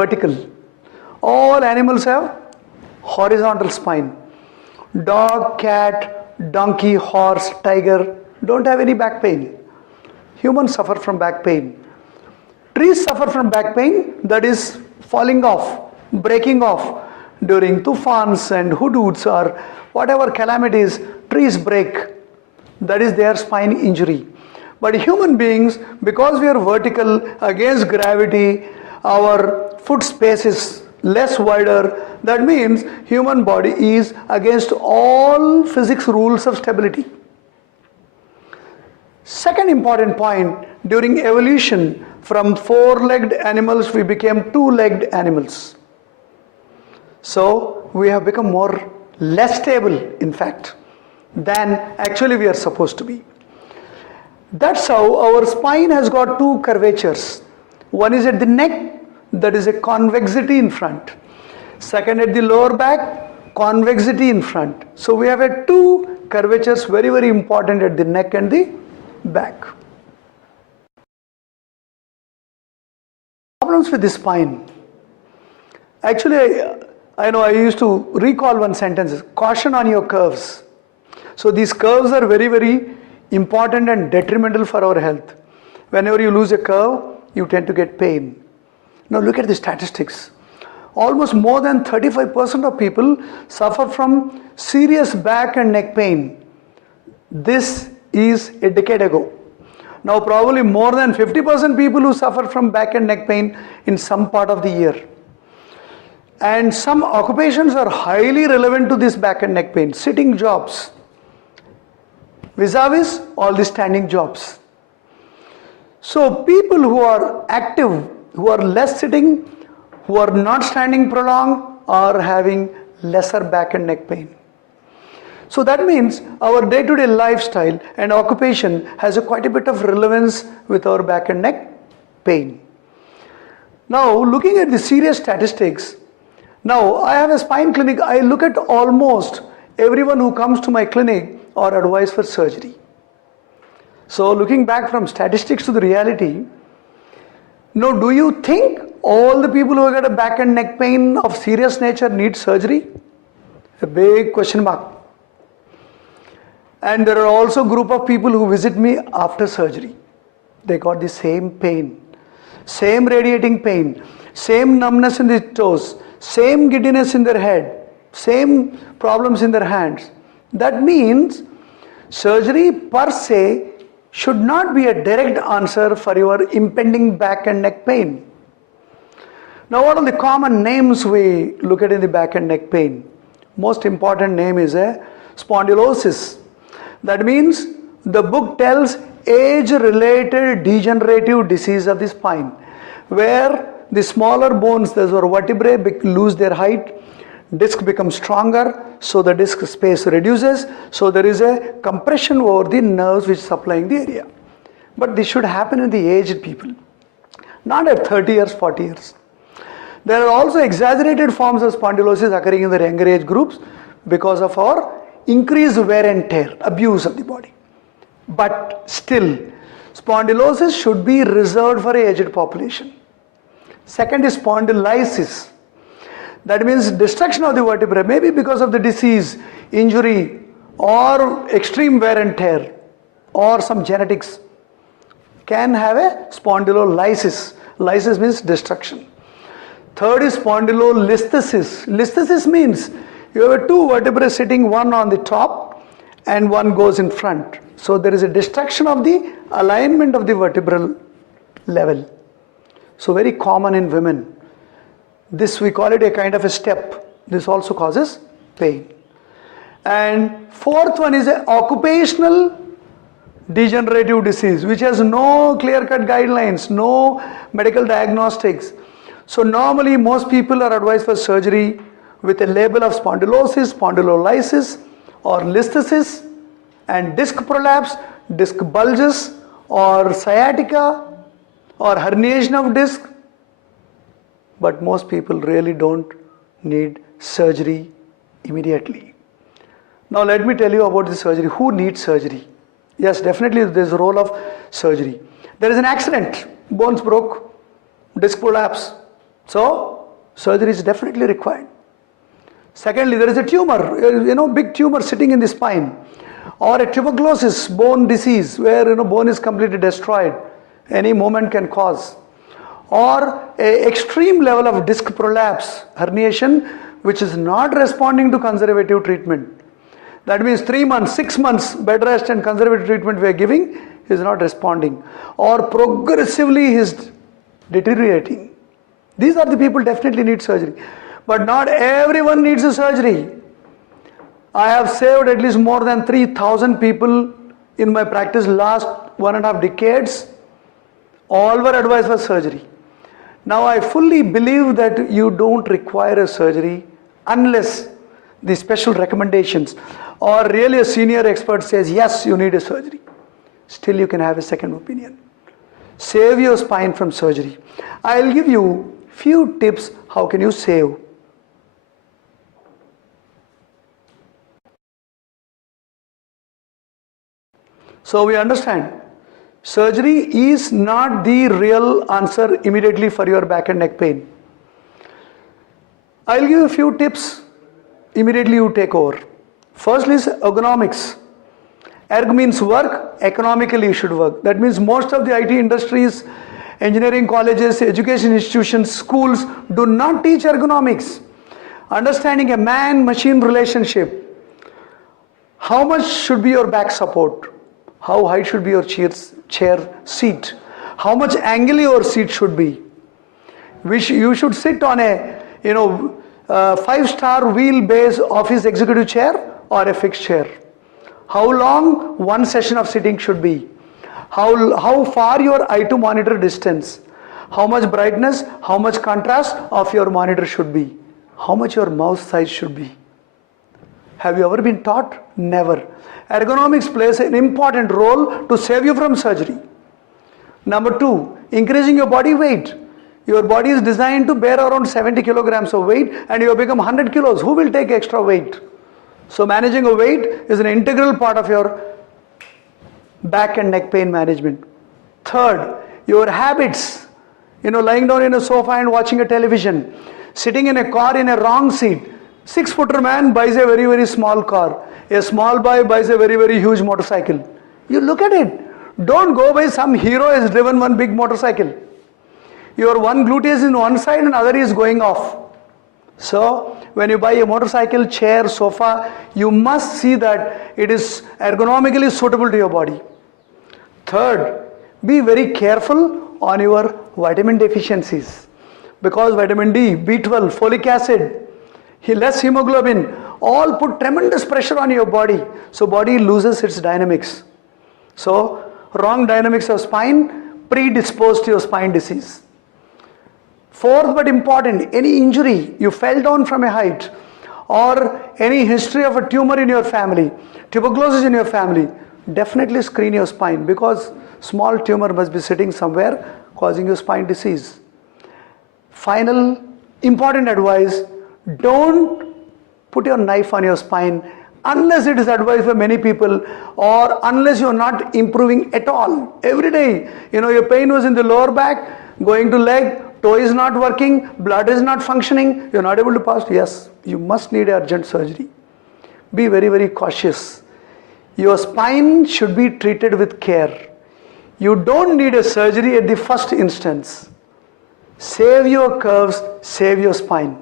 vertical. All animals have horizontal spine. Dog, cat, donkey, horse, tiger don't have any back pain. Humans suffer from back pain. Trees suffer from back pain, that is falling off, breaking off during tufans and hudoods or whatever calamities. Trees break, that is their spine injury. But human beings, because we are vertical against gravity, our foot space is less wider. That means human body is against all physics rules of stability. Second important point, during evolution, from four-legged animals we became two-legged animals. So we have become less stable, in fact, than actually we are supposed to be. That's how our spine has got two curvatures. One is at the neck, that is a convexity in front. Second at the lower back, convexity in front. So we have a two curvatures, very, very important at the neck and the back. Problems with the spine. Actually, I know I used to recall one sentence, caution on your curves. So these curves are very, very important and detrimental for our health. Whenever you lose a curve, you tend to get pain. Now look at the statistics. Almost more than 35% of people suffer from serious back and neck pain. This is a decade ago. Now probably more than 50% people who suffer from back and neck pain in some part of the year. And some occupations are highly relevant to this back and neck pain. Sitting jobs, vis-a-vis all the standing jobs. So people who are active, who are less sitting, who are not standing prolonged, are having lesser back and neck pain. So that means our day-to-day lifestyle and occupation has quite a bit of relevance with our back and neck pain. Now looking at the serious statistics, now I have a spine clinic. I look at almost everyone who comes to my clinic are advised for surgery. So looking back from statistics to the reality, now do you think all the people who get a back and neck pain of serious nature need surgery? A big question mark. And there are also a group of people who visit me after surgery. They got the same pain, same radiating pain, same numbness in the toes, same giddiness in their head, same problems in their hands. That means surgery per se should not be a direct answer for your impending back and neck pain. Now what are the common names we look at in the back and neck pain? Most important name is a spondylosis. That means the book tells age-related degenerative disease of the spine, where the smaller bones, those are vertebrae, lose their height, disc becomes stronger, so the disc space reduces, so there is a compression over the nerves which is supplying the area. But this should happen in the aged people, not at 30 years, 40 years. There are also exaggerated forms of spondylosis occurring in the younger age groups because of our increased wear and tear, abuse of the body. But still, spondylosis should be reserved for an aged population. Second is spondylitis. That means destruction of the vertebrae, maybe because of the disease, injury, or extreme wear and tear, or some genetics, can have a spondylolysis. Lysis means destruction. Third is spondylolisthesis. Listhesis means you have two vertebrae sitting, one on the top and one goes in front. So there is a destruction of the alignment of the vertebral level. So very common in women. This we call it a kind of a step. This also causes pain. And fourth one is an occupational degenerative disease which has no clear-cut guidelines, no medical diagnostics. So normally most people are advised for surgery with a label of spondylosis, spondylolysis or listhesis, and disc prolapse, disc bulges or sciatica or herniation of disc. But most people really don't need surgery immediately. Now let me tell you about the surgery. Who needs surgery? Yes, definitely there is a role of surgery. There is an accident, bones broke, disc prolapse, So, surgery is definitely required. Secondly, there is a tumor, big tumor sitting in the spine, or a tuberculosis, bone disease, where bone is completely destroyed. Any moment can cause. Or a extreme level of disc prolapse, herniation, which is not responding to conservative treatment. That means 3 months, 6 months bed rest and conservative treatment we are giving, he is not responding. Or progressively he is deteriorating. These are the people definitely need surgery. But not everyone needs a surgery. I have saved at least more than 3,000 people in my practice last 1.5 decades. All were advised for surgery. Now I fully believe that you don't require a surgery unless the special recommendations or really a senior expert says yes, you need a surgery. Still you can have a second opinion. Save your spine from surgery. I'll give you few tips how can you save. So we understand surgery is not the real answer immediately for your back and neck pain. I'll give you a few tips immediately you take over. Firstly is ergonomics. Erg means work, economically you should work. That means most of the IT industries, engineering colleges, education institutions, schools do not teach ergonomics. Understanding a man-machine relationship. How much should be your back support? How high should be your chair seat? How much angle your seat should be? You should sit on a 5-star wheel-based office executive chair or a fixed chair. How long one session of sitting should be? How far your eye to monitor distance? How much brightness, how much contrast of your monitor should be? How much your mouse size should be? Have you ever been taught? Never. Ergonomics plays an important role to save you from surgery. Number 2, increasing your body weight. Your body is designed to bear around 70 kilograms of weight and you have become 100 kilos. Who will take extra weight? So managing a weight is an integral part of your back and neck pain management. Third, your habits. Lying down in a sofa and watching a television. Sitting in a car in a wrong seat. 6-footer man buys a very, very small car. A small boy buys a very, very huge motorcycle. You look at it. Don't go by some hero has driven one big motorcycle. Your one gluteus is in one side and other is going off. So, when you buy a motorcycle, chair, sofa, you must see that it is ergonomically suitable to your body. Third, be very careful on your vitamin deficiencies. Because vitamin D, B12, folic acid, less hemoglobin, all put tremendous pressure on your body. So body loses its dynamics. So wrong dynamics of spine predisposed to your spine disease. Fourth but important, any injury, you fell down from a height or any history of a tumor in your family, tuberculosis in your family, definitely screen your spine because small tumor must be sitting somewhere causing you spine disease. Final important advice, don't put your knife on your spine unless it is advised by many people or unless you are not improving at all. Every day, your pain was in the lower back, going to leg, toe is not working, blood is not functioning, you are not able to pass. Yes, you must need urgent surgery. Be very, very cautious. Your spine should be treated with care. You don't need a surgery at the first instance. Save your curves, save your spine.